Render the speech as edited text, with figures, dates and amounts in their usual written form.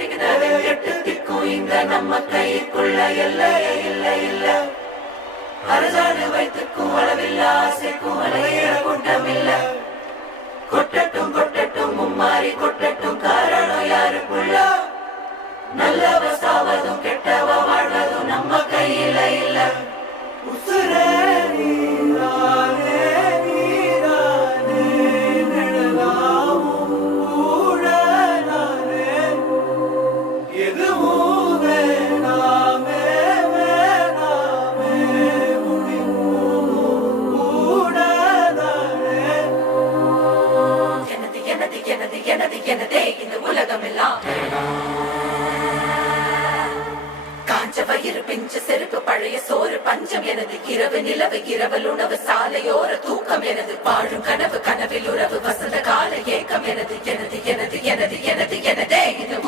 எட்டு திக்கும் இங்க நம்ம கைக்குள்ள எல்லையே இல்ல இல்ல. அரசாடு வைத்துக்கும் அளவில்ல ஆசைக்கும் அலையிற கூட்டம் இல்ல. கொட்டட்டும் கொட்டட்டும் மும்மாறி கொட்டட்டும் காரணம் யாருக்குள்ள. நல்லவ சாவதும் கெட்டவ வாழ்வதும் நம்ம கையில இல்ல. உசுரே நீதானே நீதானே நிழலாவும் கூட நானே. எதுவும் வேணாமே வேணாமே முடிவும் கூட நானே. எனது எனது எனது எனது எனதே இந்த உலகம் எல்லாம். காஞ்ச வயிறு பிஞ்ச செருப்பு பழைய சோறு பஞ்சம் எனது. இரவு நிலவு இரவல் உணவு சாலையோர தூக்கம் எனது. வாழும் கனவு கனவில் உறவு வசந்த கால ஏக்கம் எனது. எனது எனது எனது எனது எனதே இது